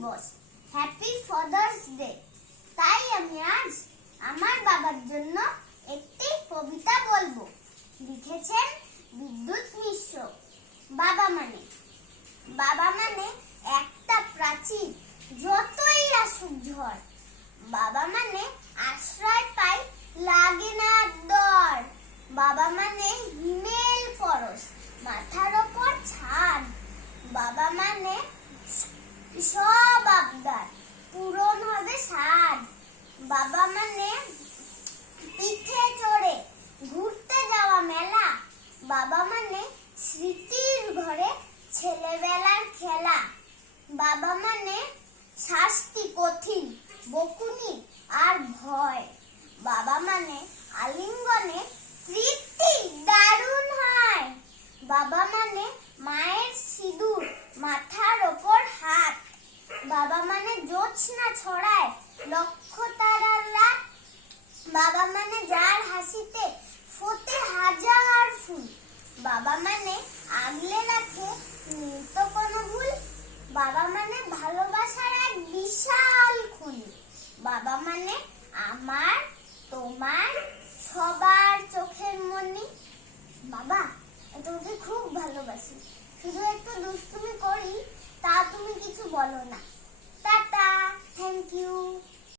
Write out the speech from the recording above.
দিবস, happy father's day. তাই আমি আজ আমার বাবার জন্য একটি কবিতা বলবো। লিখেছেন বিদ্যুৎ মিশ্র। বাবা মানে একটা প্রাচীর, যতই আসুক ঝড়। বাবা মানে আশ্রয় পাই, লাগে না ডর। বাবা মানে হিমেল পরশ, মাথার ওপর ছাদ। বাবা মানে সব আবদার পূরণ হবে সাধ। বাবা মানে পিঠে চড়ে ঘুরতে যাওয়া মেলা। বাবা মানে স্মৃতির ঘরে ছেলেবেলার খেলা। বাবা মানে শাস্তি কঠিন, বকুনি আর ভয়। বাবা মানে আলিঙ্গনে তৃপ্তি দারুণ হয়। বাবা মানে মায়ের সিঁদুর, মাথার ওপর হাত। বাবা মানে জ্যোৎস্না ছড়ায় লক্ষ তারার রাত। বাবা মানে যার হাসিতে ফোটে হাজার ফুল। বাবা মানে আগলে রাখে নিত কোনো ভুল। বাবা মানে ভালোবাসার এক বিশাল খনি। বাবা মানে আমার, তোমার, সবার চোখের মনি। বাবা, তোমাকে খুব ভালোবাসি, শুধু একটু দুষ্টুমি করি, তা তুমি কিছু বলো না। Tata, thank you.